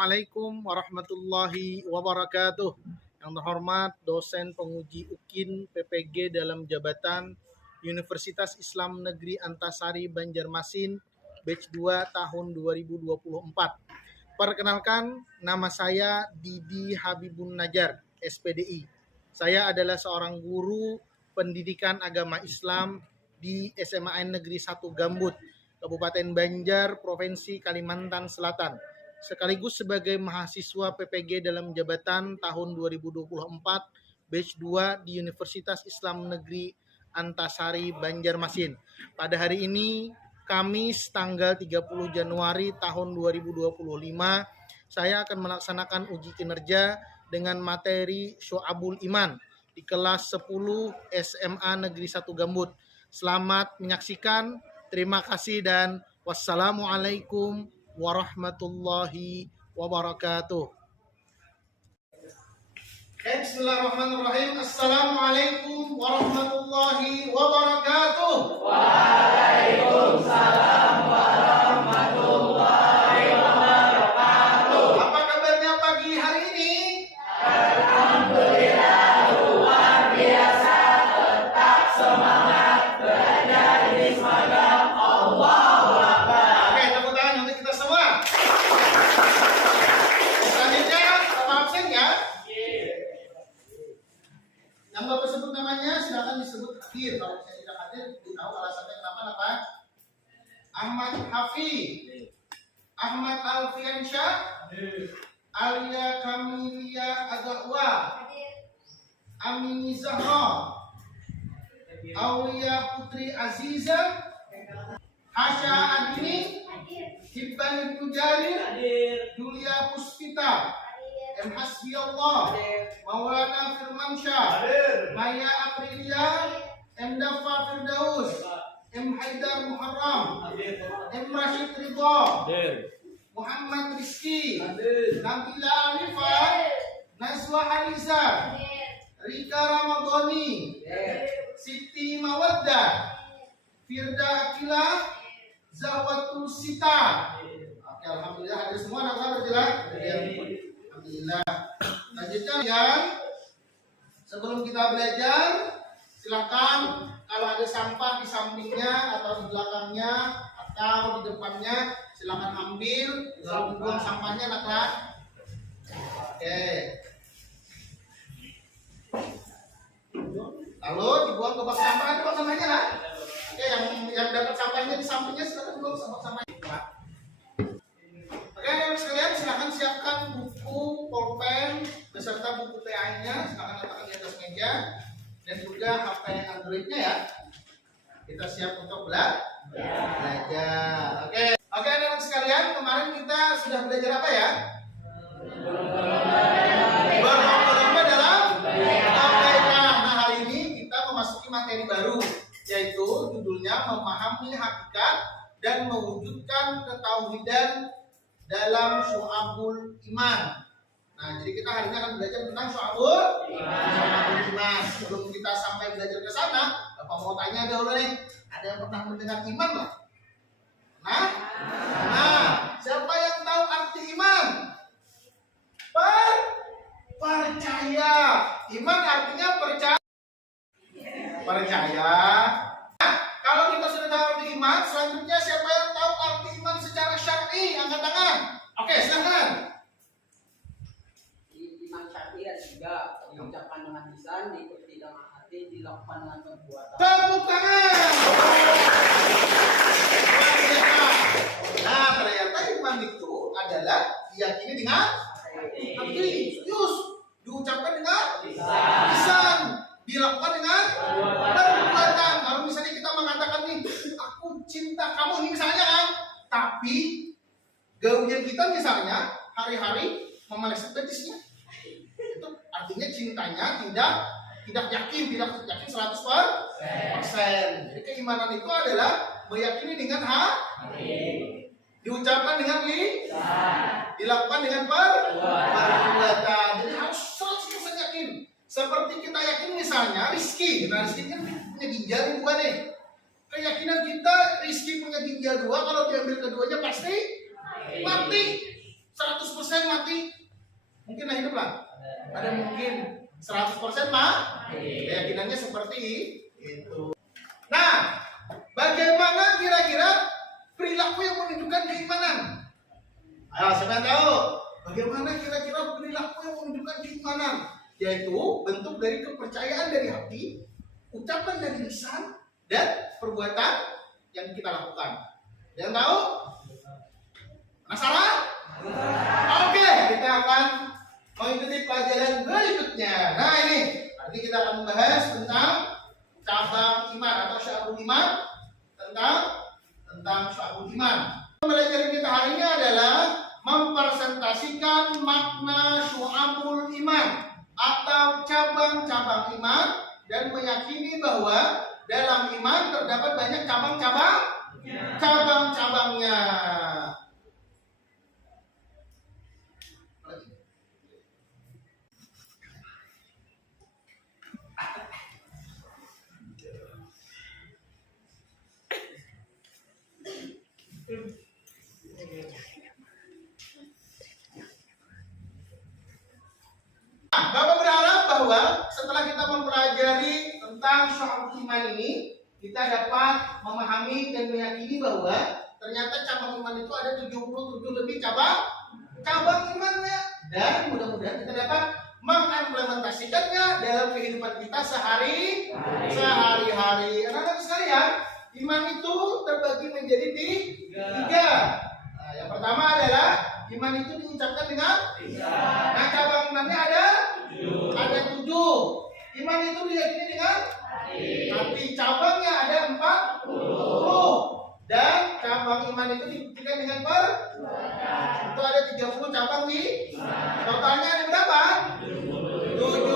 Assalamualaikum warahmatullahi wabarakatuh. Yang terhormat dosen penguji UKIN PPG dalam jabatan Universitas Islam Negeri Antasari Banjarmasin batch 2 tahun 2024. Perkenalkan, nama saya Didi Habibun Najar, SPDI. Saya adalah seorang guru pendidikan agama Islam di SMA Negeri 1 Gambut, Kabupaten Banjar, Provinsi Kalimantan Selatan, sekaligus sebagai mahasiswa PPG dalam jabatan tahun 2024 batch 2 di Universitas Islam Negeri Antasari Banjarmasin. Pada hari ini, Kamis tanggal 30 Januari tahun 2025, saya akan melaksanakan uji kinerja dengan materi Syu'abul Iman di kelas 10 SMA Negeri 1 Gambut. Selamat menyaksikan, terima kasih dan wassalamualaikum warahmatullahi wabarakatuh. Bismillahirrahmanirrahim. Assalamualaikum warahmatullahi wabarakatuh. Waalaikumsalam warahmatullahi wabarakatuh. Apa kabarnya pagi hari ini? Alhamdulillah luar biasa, tetap semangat belajar di seragam. Allahu Akbar. Oke, tepuk tangan untuk kita semua. Selanjutnya, Bapak absen ya? Yang Bapak sebut namanya silakan disebut hadir. Kalau saya tidak hadir, ditahu alasannya kenapa apa? Ahmad Hafi, Ahmad Alfiansyah, Alia Kamilia Agakwa, Amini Zahra, Aulia Putri Aziza, Hasya Adini, Hibban Pujarir, Julia Puspita, M. Hasbiyallah, Maulana Firmansyah, Maya Aprilia, M. Dafa Firdaus, M. Haidar Muharram, M. Rashid Ridha, Muhammad Rizki, Nabila Alifah, Nazwa Aliza, Rika Ramadhani, Siti Mawaddah, Firda Akila, Zawatul Sita. Oke, alhamdulillah hadir semua. Anak-anak berjelas? Alhamdulillah. Lanjutnya ya. Sebelum kita belajar, silakan kalau ada sampah di sampingnya atau di belakangnya atau di depannya, silakan ambil. Lalu buang sampahnya, anak-anak. Oke. Lalu dibuang ke bak sampah. Ada bak sampahnya lah. Oke, yang dapat sampahnya di sampingnya silakan buang sampah-sampahnya. Oke, yang sekalian silakan siapkan buku, pulpen beserta buku PA-nya, silakan letakkan di atas meja dan juga HP Android-nya ya. Kita siap untuk belajar. Oke, anak-anak sekalian, kemarin kita sudah belajar apa ya? Berlomba-lomba dalam kebaikan. Nah, hari ini kita memasuki materi baru, yaitu judulnya memahami hakikat dan mewujudkan ketauhidan dalam Syu'abul Iman. Nah, jadi kita hari ini akan belajar tentang Syu'abul Iman. Sebelum kita sampai belajar ke sana, Bapak mau tanya dahulu nih, ada yang pernah mendengar iman lah? Nah, siapa yang tahu arti iman? Percaya. Iman artinya percaya. Nah, kalau kita sudah tahu arti iman, selanjutnya siapa yang tahu arti iman secara syar'i? Angkat tangan. Oke, silakan. Iman syar'i juga diucapkan dengan lisan, diikuti dengan hati, dilakukan dengan perbuatan. Tepuk tangan. Nah, ternyata iman itu adalah diyakini dengan hati, serius, diucapkan dengan lisan, dilakukan dengan perbuatan. Kalau misalnya kita mengatakan nih, aku cinta kamu nih misalnya kan, tapi gaulnya kita misalnya hari-hari memelesek betisnya, itu artinya cintanya tidak yakin 100%. Jadi keimanan itu adalah meyakini dengan hati, diucapkan dengan lisan, dilakukan dengan perbuatan. Jadi harus 100% yakin. Seperti kita yakin misalnya Rizky. Nah, Rizky kan punya ginjal 2 nih. Keyakinan kita Rizky punya ginjal 2, kalau diambil keduanya pasti mati. 100% mati? Mungkin hidup lah. Ada mungkin 100% mah? Keyakinannya seperti itu. Nah, bagaimana kira-kira perilaku yang menunjukkan keimanan? Ayo, siapa yang tahu? Bagaimana kira-kira perilaku yang menunjukkan keimanan? Yaitu bentuk dari kepercayaan dari hati, ucapan dari lisan, dan perbuatan yang kita lakukan. Yang tahu? Penasaran? Oke, kita akan mengikuti pelajaran berikutnya. Nah ini, nanti kita akan membahas tentang cabang iman atau syu'abul iman, tentang syu'abul iman. Pembelajaran kita hari ini adalah mempresentasikan makna syu'abul iman atau cabang-cabang iman dan meyakini bahwa dalam iman terdapat banyak cabang-cabangnya. Bapak berharap bahwa setelah kita mempelajari tentang syu'abul iman ini, kita dapat memahami dan meyakini bahwa ternyata cabang iman itu ada 77 lebih cabang imannya, dan mudah-mudahan kita dapat mengimplementasikannya dalam kehidupan kita sehari-hari. Anak-anak sekalian, iman itu terbagi menjadi tiga. Nah, yang pertama adalah iman itu diucapkan dengan nah, cabang imannya ada 7. Iman itu diyakini dengan hati. Cabangnya ada 40. Dan cabang iman itu dibuktikan dengan itu ada 30 cabang di totalnya ada berapa? 77.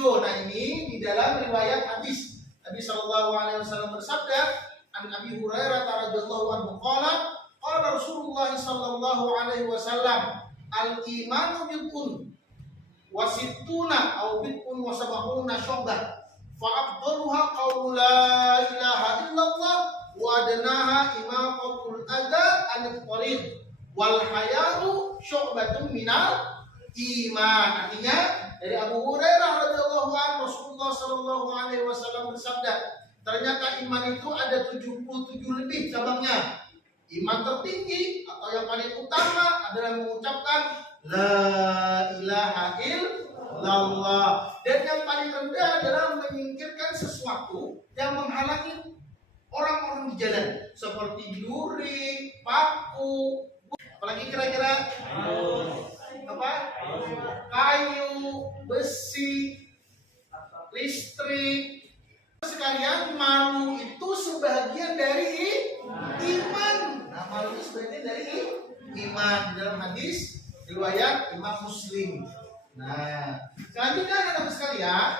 Nah ini di dalam riwayat hadis Nabi Shallallahu Alaihi Wasallam bersabda, an Abi Hurairah radhiyallahu anhu qala Rasulullah Shallallahu Alaihi Wasallam, al imanu bid'un wa sittuna aw bid'un wa sab'una syu'bah fa afdaluha qawlu la ilaha illallah wa adnaha imaqatul adha anil tariq wal haya'u syu'batun minal iman. Artinya dari Abu Hurairah radhiyallahu anhu, Rasulullah Shallallahu Alaihi Wasallam bersabda, ternyata iman itu ada 77 lebih cabangnya. Iman tertinggi atau yang paling utama adalah mengucapkan la ilaha illallah, dan yang paling rendah adalah menyingkirkan sesuatu yang menghalangi orang-orang di jalan seperti duri, paku, apalagi kira-kira apa? Kayu, besi, listrik. Sekalian, malu itu sebagian dari iman. Nah, malu itu sebagian dari iman dalam hadis riwayat Imam Muslim. Nah, selanjutnya anak-anak sekalian,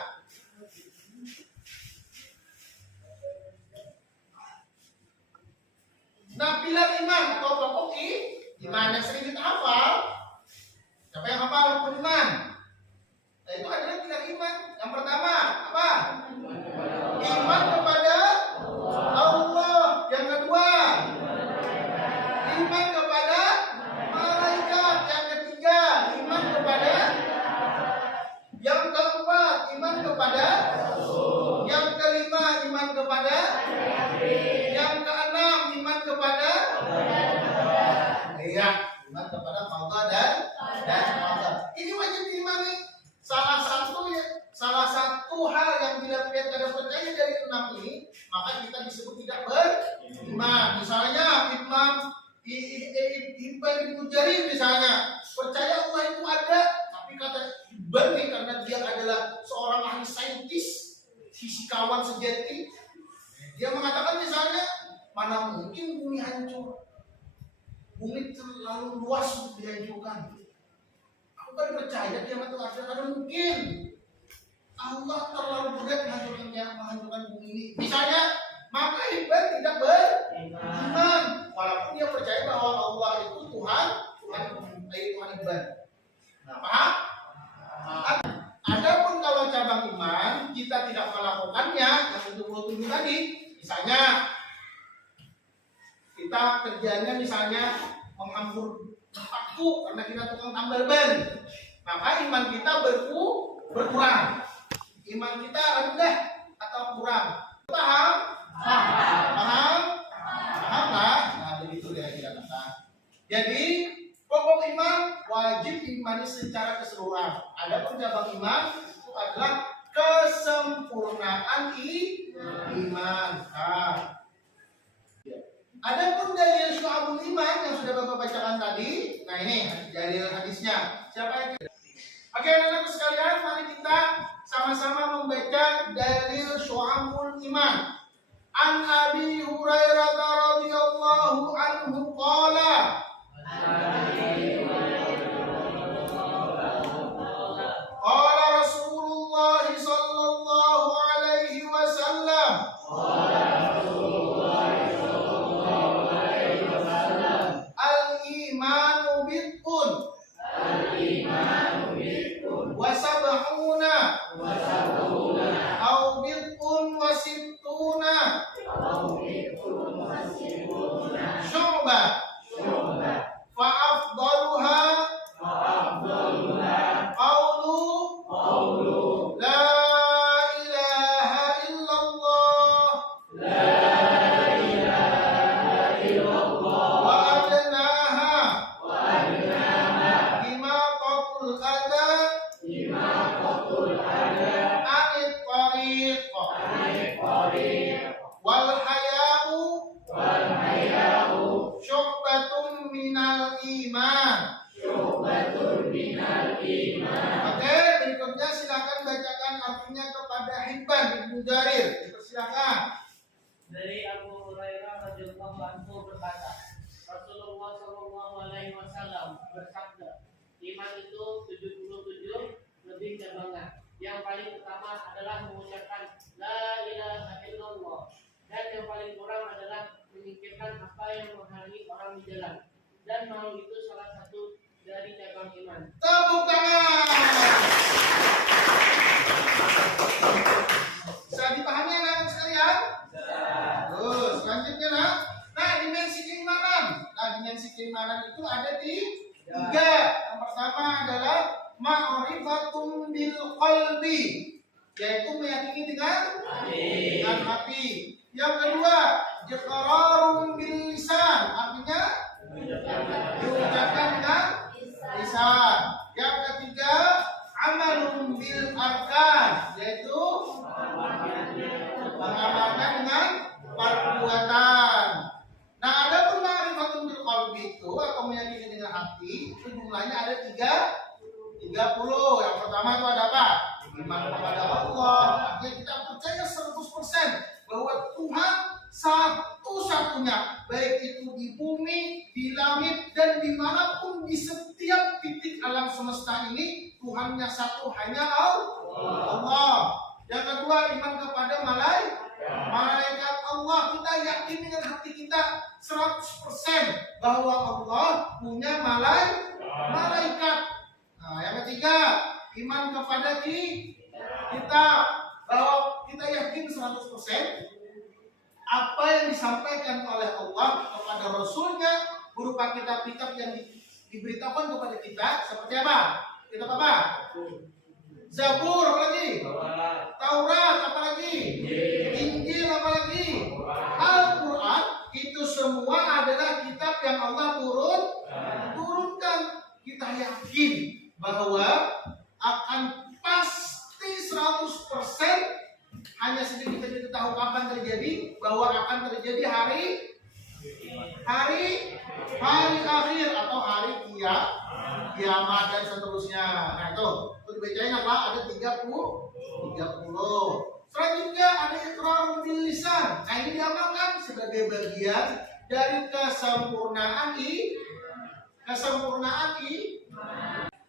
nah pilar iman atau pokok iman yang sering kita hafal. Siapa yang hafal rukun iman? Nah, itu adalah pilar iman. Yang pertama apa? Iman kepada Allah. Yang kedua, iman kepada malaikat. Yang ketiga, iman kepada. Yang keempat, iman kepada. Yang kelima, iman kepada. Yang keenam, iman kepada. Iya, iman kepada Allah dan Allah. Ini wajib diimani. Salah satu hal yang bila kita tidak percaya dari 6 ini, maka kita disebut tidak beriman. Misalnya Imam Ibn Jarir misalnya percaya Allah itu ada, tapi kata Ibn karena dia adalah seorang ahli saintis, fisikawan sejati, dia mengatakan misalnya, mana mungkin bumi hancur, bumi terlalu luas untuk dihancurkan. Aku kan percaya kiamat itu ada mungkin. Allah terlalu berat menghancurkan bumi ini. Misalnya, maka Ibn tidak beriman, walaupun dia percaya bahwa Allah itu Tuhan Ibn. Nah, paham? Adapun kalau cabang iman kita tidak melakukannya, yang untuk tujuh tadi, misalnya kita kerjanya misalnya menghambur paku karena kita tukang tambal ban, maka iman kita berkurang. Iman kita rendah atau kurang. Paham? Paham lah? Nah, begitu kira-kira kata. Jadi pokok iman wajib diimani secara keseluruhan. Adapun cabang iman itu adalah kesempurnaan iman. Nah, adapun dalil syu'abul iman yang sudah Bapak bacakan tadi, nah ini dalil hadisnya. Siapa yang? Oke, anak-anak sekalian, mari kita sama-sama membaca dalil syu'abul iman. An Abi Hurairah radhiyallahu anhu qala qala Rasulullah sallallahu alaihi wasallam al-imanu bid'un wa sab'una au bid'un wa sittuna syu'bah fa afdaluha qawlu la ilaha illallah wa adnaha imaqatul adha anit tariq wal haya'u syu'batun minal iman. Oke, berikutnya silakan bacakan artinya kepada Hibban Ibnu Jarir. Silakan. Dari Abu Hurairah radhiyallahu anhu berkata, Rasulullah sallallahu alaihi wasallam bersabda, iman itu 77 lebih cabangnya. Yang paling utama adalah mengucapkan la ilaha illallah, dan yang paling kurang adalah menyingkirkan apa yang menghalangi orang di jalan. Dan mau itu salah satu dari cabang iman. Tepuk tangan. Bisa dipahami anak-anak sekalian? Terus selanjutnya nak. Nah, dimensi keimanan. Nah, dimensi keimanan itu ada di 3. Yang pertama adalah ma'rifatun bil qalbi, yaitu meyakini dengan hati. Yang kedua, iqrarun bil lisan, artinya diucapkan dengan lisan. Yang ketiga, amalun bil arkan, yaitu mengamalkan dengan perbuatan. Nah, ada pun ma'rifatun bil qalbi itu atau meyakini dengan hati, itu jumlahnya ada 30. Yang pertama itu ada apa? Iman kepada Allah. Artinya kita percaya 100% bahwa Tuhan satu-satunya, baik itu di bumi, di langit, dan dimanapun di setiap titik alam semesta ini, Tuhannya satu, hanya Allah. Yang kedua, iman kepada malaikat Allah. Kita yakin dengan hati kita 100% bahwa Allah punya malaikat. Nah, yang ketiga, iman kepada kita, bahwa kita yakin 100% apa yang disampaikan oleh Allah kepada Rasulnya berupa kitab-kitab yang diberitakan kepada kita seperti apa? Kitab apa? Zabur, apa lagi? Taurat, apa lagi? Injil, apa lagi? Al-Quran. Itu semua adalah kitab yang Allah turunkan. Kita yakin bahwa akan pasti 100%, hanya sedikit kita tahu kapan terjadi, bahwa akan terjadi hari akhir atau hari kiamat dan seterusnya. Nah, itu dibacain apa? Ada 30. Selanjutnya ada iqrar bil lisan. Nah, ini diamalkan sebagai bagian dari kesempurnaan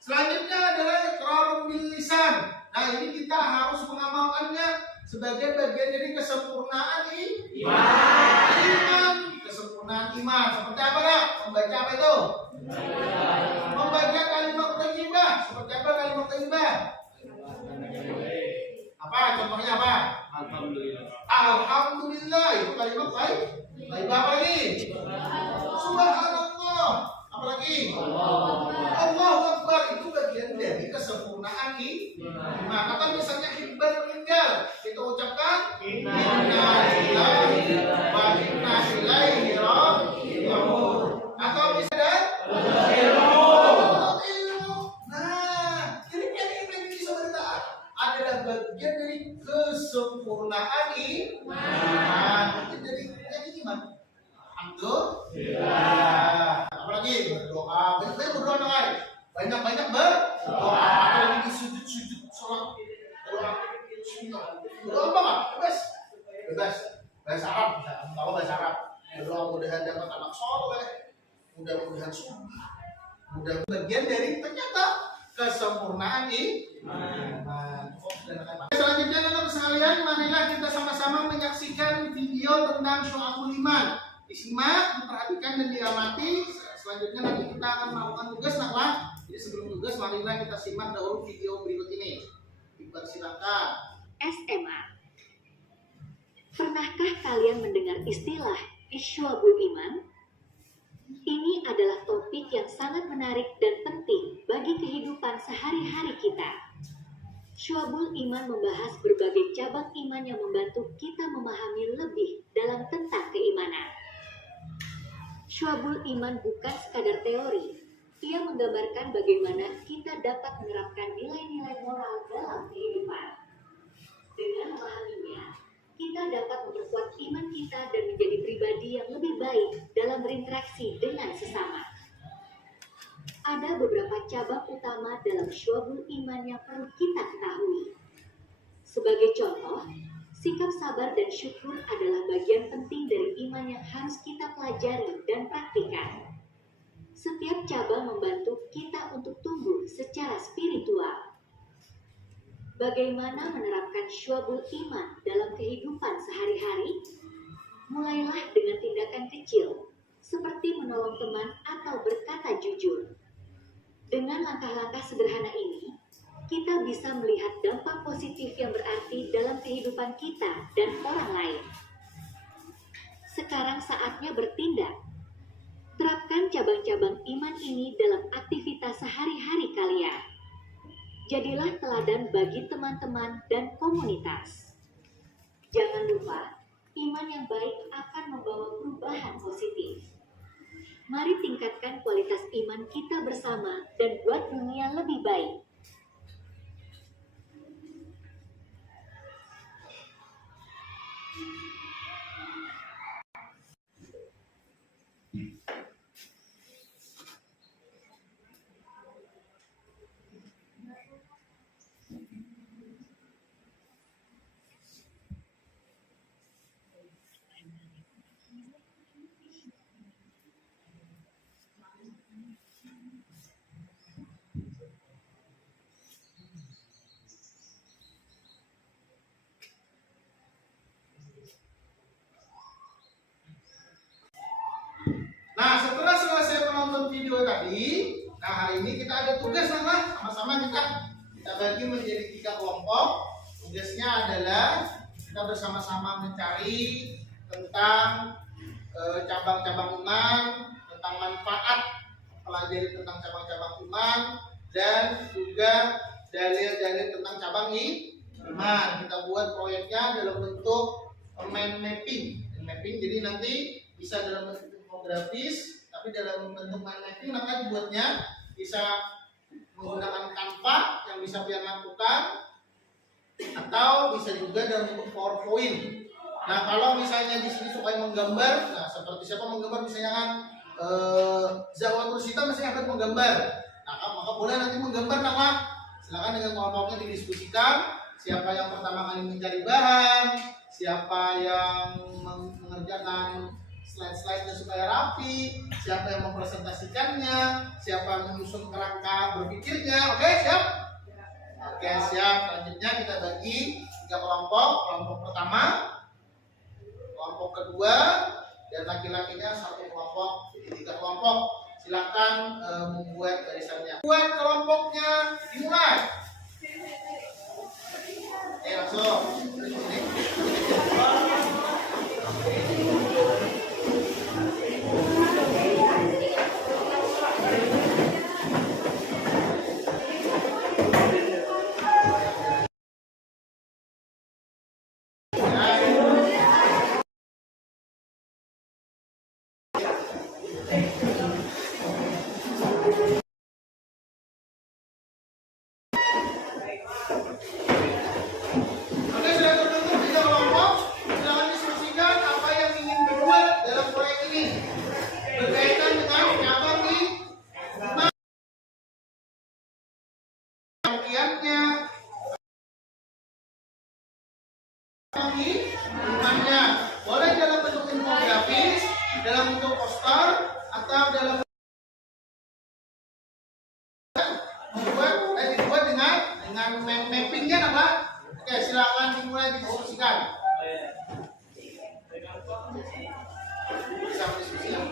Selanjutnya adalah iqrar bil lisan. Nah, ini kita harus mengamalkannya sebagai bagian dari kesempurnaan iman. Kesempurnaan iman. Seperti apa nak? Membaca apa itu? Membaca kalimat thayyibah. Seperti apa kalimat thayyibah? Apa? Contohnya apa? Alhamdulillah. Itu kalimat thayyibah. Apa lagi? Subhanallah. lagi. Allahu Akbar itu bagian dari kesempurnaan iman. Atau misalnya hibban meninggal, kita ucapkan inna lillahi wa inna ilaihi raji'un. Atau misalnya ilmu. Nah, jadi yang bisa bertaat adalah bagian dari kesempurnaan iman. Bagian dari iman. Alhamdulillah. Apalagi berdoa, banyak berdoa dong, banyak berdoa. Apalagi di sujud sholat berdoa. Berdoa apa nggak? Bebas. Bahasa Arab, kalau bahasa Arab. Berdoa mudahan dapat anak soleh, mudah-mudahan subuh, mudah bagian dari ternyata kesempurnaan iman. Selanjutnya teman-teman sekalian, marilah kita sama-sama menyaksikan video tentang syu'abul iman. Disimak, diperhatikan dan diamati. Selanjutnya nanti kita akan melakukan tugas naklah. Jadi sebelum tugas, marilah kita simak dahulu video berikut ini. Dipersilakan. SMA. Pernahkah kalian mendengar istilah isyu'abul iman? Ini adalah topik yang sangat menarik dan penting bagi kehidupan sehari-hari kita. Syu'abul iman membahas berbagai cabang iman yang membantu kita memahami lebih dalam tentang keimanan. Syu'abul iman bukan sekadar teori. Ia menggambarkan bagaimana kita dapat menerapkan nilai-nilai moral dalam kehidupan. Dengan memahaminya, kita dapat memperkuat iman kita dan menjadi pribadi yang lebih baik dalam berinteraksi dengan sesama. Ada beberapa cabang utama dalam syu'abul iman yang perlu kita ketahui. Sebagai contoh, sikap sabar dan syukur adalah bagian penting dari iman yang harus kita pelajari dan praktikkan. Setiap cabang membantu kita untuk tumbuh secara spiritual. Bagaimana menerapkan syu'abul iman dalam kehidupan sehari-hari? Mulailah dengan tindakan kecil, seperti menolong teman atau berkata jujur. Dengan langkah-langkah sederhana ini, kita bisa melihat dampak positif yang berarti dalam kehidupan kita dan orang lain. Sekarang saatnya bertindak. Terapkan cabang-cabang iman ini dalam aktivitas sehari-hari kalian. Jadilah teladan bagi teman-teman dan komunitas. Jangan lupa, iman yang baik akan membawa perubahan positif. Mari tingkatkan kualitas iman kita bersama dan buat dunia lebih baik. Nah, setelah selesai menonton video tadi, nah hari ini kita ada tugas lah, sama-sama kita bagi menjadi 3 kelompok. Tugasnya adalah kita bersama-sama mencari tentang cabang-cabang iman, tentang manfaat pelajari tentang cabang-cabang iman, dan juga dalil-dalil tentang cabang iman. Kita buat proyeknya dalam bentuk mind mapping. Jadi nanti bisa dalam bentuk infografis, tapi dalam bentuk mind mapping maka dibuatnya bisa menggunakan Canva yang bisa kalian lakukan, atau bisa juga dalam bentuk PowerPoint. Nah, kalau misalnya di sini suka menggambar, nah seperti siapa menggambar misalnya kan Zawatul Sita misalnya akan menggambar. Nah, maka boleh nanti menggambar, nah silakan dengan kelompoknya didiskusikan. Siapa yang pertama kali mencari bahan, siapa yang mengerjakan slide-slide-nya supaya rapi, siapa yang mempresentasikannya, siapa yang menyusun kerangka berpikirnya. Oke, siap? Oke, siap. Selanjutnya kita bagi 3 kelompok. Kelompok pertama, kelompok kedua, dan laki-lakinya 1 kelompok. Jadi 3 kelompok. Silakan membuat barisannya. Buat kelompoknya dimulai. Langsung. imannya boleh dalam bentuk infografis, dalam bentuk poster, atau dalam dibuat dengan mappingnya apa? Oke, silakan dimulai diskusikan. Bisa diskusikan.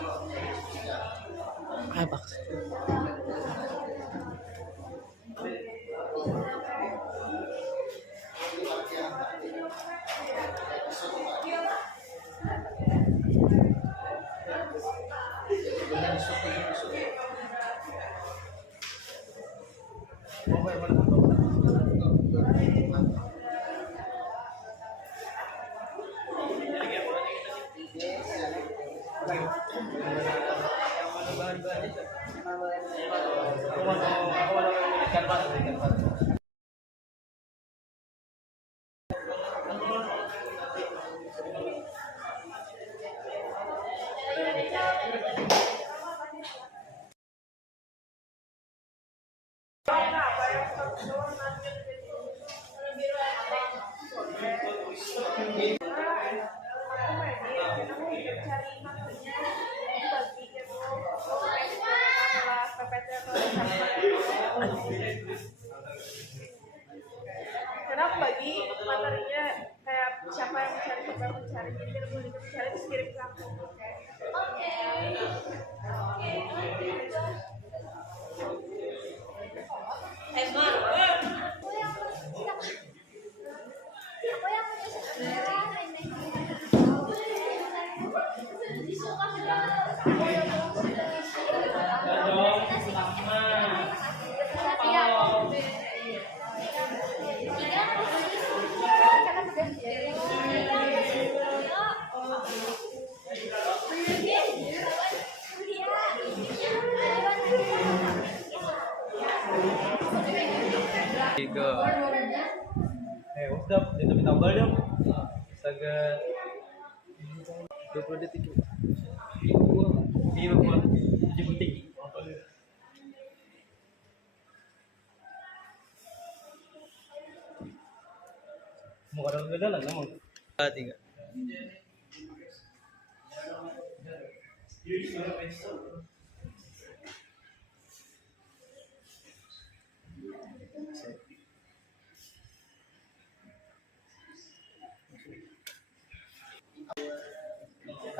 Karena aku bagi materinya kayak siapa yang mencari, jadi kita boleh mencari terus kirim ke aku. Udah, itu tambah dong. Astaga. 20 detik. Iya, buat 7 detik. Mau ada beda lah, ngomong. 3.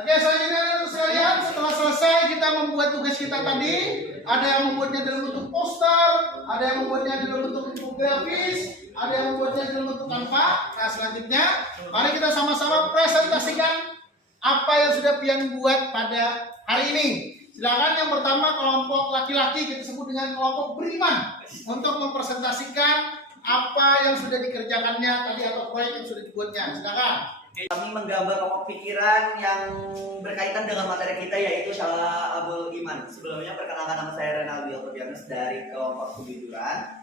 Oke, selanjutnya teman sekalian, setelah selesai kita membuat tugas kita tadi, ada yang membuatnya dalam bentuk poster, ada yang membuatnya dalam bentuk infografis, ada yang membuatnya dalam bentuk kanva. Nah, selanjutnya mari kita sama-sama presentasikan apa yang sudah pian buat pada hari ini. Silakan yang pertama kelompok laki-laki, kita sebut dengan kelompok beriman, untuk mempresentasikan apa yang sudah dikerjakannya tadi atau proyek yang sudah dibuatnya. Silakan. Kami menggambar pokok pikiran yang berkaitan dengan materi kita, yaitu Syalabul Iman. Sebelumnya perkenalkan, nama saya Renaldi Albertianus dari kelompok kejujuran.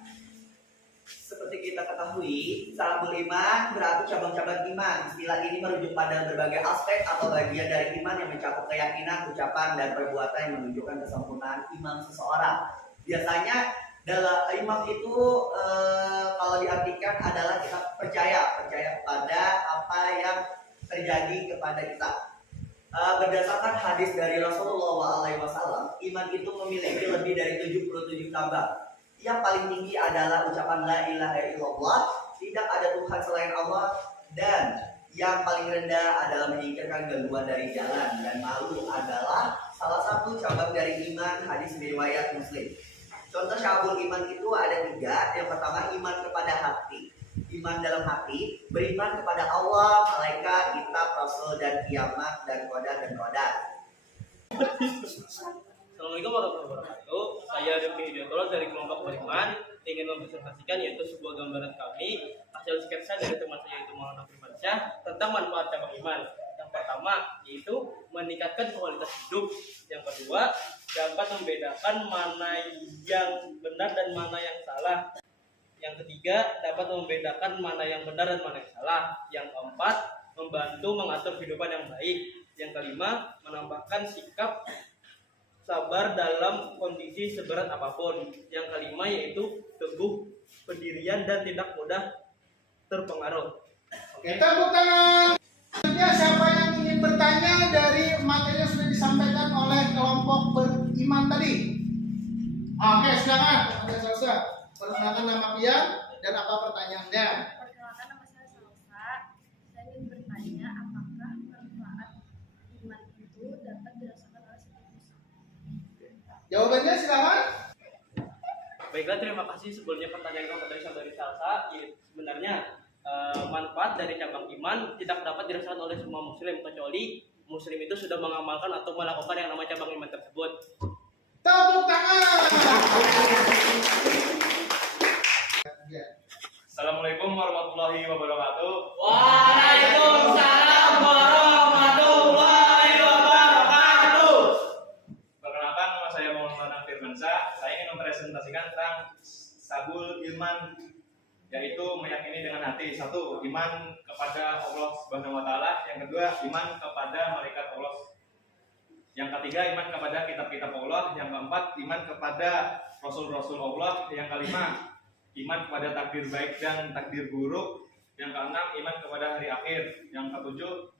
Seperti kita ketahui, Syalabul Iman berarti cabang-cabang iman. Istilah ini merujuk pada berbagai aspek atau bagian dari iman yang mencakup keyakinan, ucapan, dan perbuatan yang menunjukkan kesempurnaan iman seseorang. Biasanya dalam iman itu kalau diartikan adalah kita percaya kepada apa yang terjadi kepada kita. Berdasarkan hadis dari Rasulullah SAW, iman itu memiliki lebih dari 77 cabang. Yang paling tinggi adalah ucapan la ilaha illallah, tidak ada Tuhan selain Allah, dan yang paling rendah adalah menyingkirkan gangguan dari jalan, dan malu adalah salah satu cabang dari iman. Hadis riwayat Muslim. Contoh syabul iman itu ada 3. Yang pertama, iman kepada hati. Iman dalam hati, beriman kepada Allah, malaikat, kitab, rasul, dan kiamat, dan qadar dan qadar. Assalamualaikum warahmatullahi wabarakatuh. Saya Devi Hidayatullah dari kelompok beriman, ingin mempresentasikan yaitu sebuah gambaran kami hasil sketsa dari teman saya yaitu Maulana Firmansyah tentang manfaat cabang iman. Yang pertama yaitu meningkatkan kualitas hidup. Yang kedua, dapat membedakan mana yang benar dan mana yang salah. Yang ketiga, dapat membedakan mana yang benar dan mana yang salah. Yang keempat, membantu mengatur kehidupan yang baik. Yang kelima, menambahkan sikap sabar dalam kondisi seberat apapun. Yang kelima yaitu teguh pendirian dan tidak mudah terpengaruh. Oke, tepuk tangan. Selanjutnya siapa yang ingin bertanya dari materi yang sudah disampaikan oleh kelompok beriman tadi? Oke, silakan. Ada Salsa. Perkenalkan nama kalian dan apa pertanyaannya? Perkenalkan, nama saya Salsa. Saya ingin bertanya, apakah manfaat iman itu dapat dirasakan oleh setiap muslim? Jawabannya silakan. Baiklah, terima kasih sebelumnya pertanyaan kamu dari saudari Salsa. Sebenarnya manfaat dari cabang iman tidak dapat dirasakan oleh semua muslim kecuali muslim itu sudah mengamalkan atau melakukan yang namanya cabang iman tersebut. Tepuk tangan. Assalamualaikum warahmatullahi wabarakatuh. Waalaikumsalam warahmatullahi wabarakatuh. Perkenalkan, nama saya Muhammad Firmansyah. Saya ingin mempresentasikan tentang sabul iman, yaitu meyakini dengan hati. Satu, iman kepada Allah Subhanahu wa taala. Yang kedua, iman kepada malaikat Allah. Yang ketiga, iman kepada kitab-kitab Allah. Yang keempat, iman kepada rasul-rasul Allah. Yang kelima, iman kepada takdir baik dan takdir buruk. Yang keenam, iman kepada hari akhir. Yang ketujuh,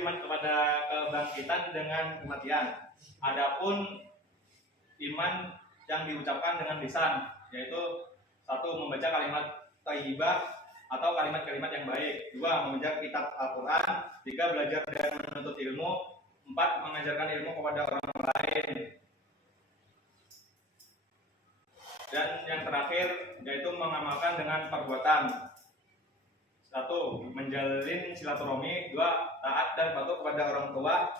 iman kepada kebangkitan dengan kematian. Adapun iman yang diucapkan dengan lisan, yaitu satu, membaca kalimat thayyibah atau kalimat-kalimat yang baik. Dua, membaca kitab Al-Quran. Tiga, belajar dan menuntut ilmu. Empat, mengajarkan ilmu kepada orang lain. Dan yang terakhir, yaitu mengamalkan dengan perbuatan. Satu, menjalin silaturahmi. Dua, taat dan patuh kepada orang tua.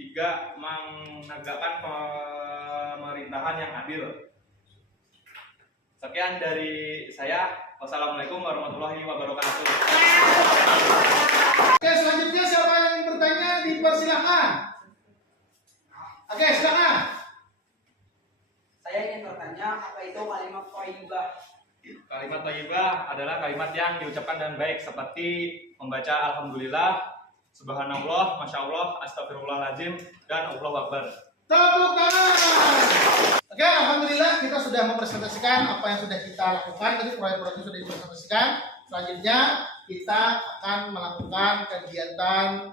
Tiga, menegakkan pemerintahan yang adil. Sekian dari saya. Wassalamualaikum warahmatullahi wabarakatuh. Oke, selanjutnya siapa yang ingin bertanya dipersilakan. Oke, silakan. Saya ingin bertanya, apa itu kalimat thayyibah? Kalimat thayyibah adalah kalimat yang diucapkan dengan baik, seperti membaca alhamdulillah, subhanallah, masya Allah, astagfirullahaladzim, dan Allahu akbar. Tepuk tangan. Oke, alhamdulillah kita sudah mempresentasikan apa yang sudah kita lakukan. Tadi proyek-proyeknya sudah dipresentasikan. Selanjutnya kita akan melakukan kegiatan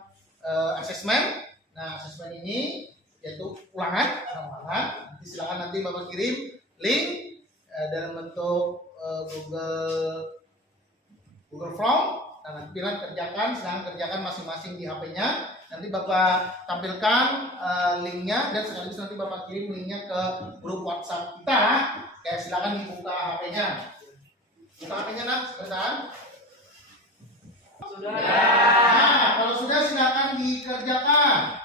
asesmen. Nah, asesmen ini yaitu ulangan. Nanti silakan nanti Bapak kirim link dalam bentuk Google Form. Nah, nanti silakan kerjakan masing-masing di HP-nya. Nanti Bapak tampilkan linknya dan sekaligus nanti Bapak kirim linknya ke grup WhatsApp kita. Oke, silakan dibuka HP-nya. Buka HP-nya, nak, sebentar. Sudah. Nah, kalau sudah silakan dikerjakan.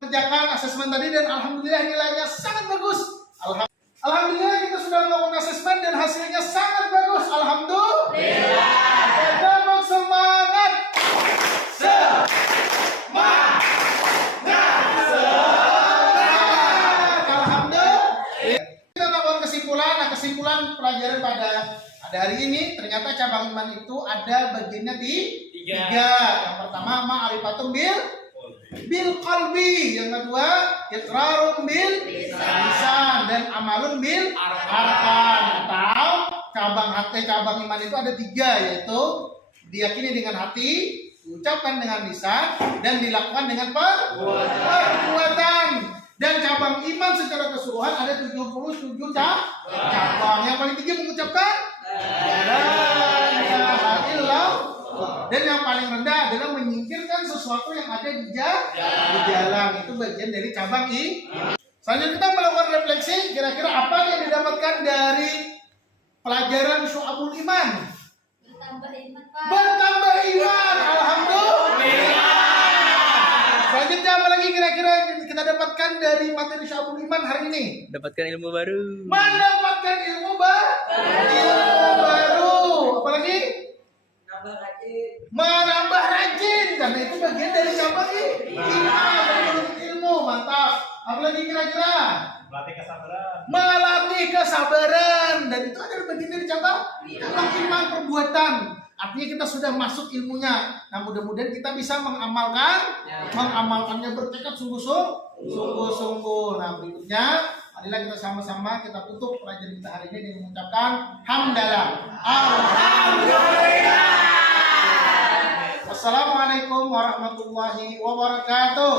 Kerjakan asesmen tadi dan alhamdulillah nilainya sangat bagus. Alhamdulillah kita sudah melakukan asesmen dan hasilnya sangat bagus. Alhamdulillah. Tepuk semangat. Alhamdulillah. Kita melakukan kesimpulan. Nah, kesimpulan pelajaran pada hari ini ternyata cabang iman itu ada bagiannya tiga. Yang pertama ma'rifatun bil qalbi, yang kedua iqrarun bil lisan, dan amalun bil arkan. Atau cabang iman itu ada tiga, yaitu diyakini dengan hati, diucapkan dengan lisan, dan dilakukan dengan perbuatan. Dan cabang iman secara keseluruhan ada 77 cabang. Yang paling tinggi mengucapkan la ilaha illallah. Dan yang paling rendah adalah menyingkirkan sesuatu yang ada di jalan. Itu bagian dari cabang iman. Selanjutnya kita melakukan refleksi. Kira-kira apa yang didapatkan dari pelajaran Syu'abul Iman? Bertambah iman, Pak. Bertambah iman. Alhamdulillah. Selanjutnya apa lagi kira-kira yang kita dapatkan? dapatkan dari materi Syabul Iman hari ini? Dapatkan ilmu baru. Mendapatkan ilmu baru. Apalagi? Menambah rajin. Karena itu bagian dari cabang ilmu. Mantap. Apalagi kira-kira? Melatih kesabaran. Melatih kesabaran. Dan itu adalah bagian dari cabang iman perbuatan. Artinya kita sudah masuk ilmunya. Nah, mudah-mudahan kita bisa mengamalkannya bertekad sungguh-sungguh. Nah, berikutnya marilah kita sama-sama kita tutup pelajaran kita hari ini dengan mengucapkan hamdalah. Alhamdulillah. Wassalamualaikum warahmatullahi wabarakatuh.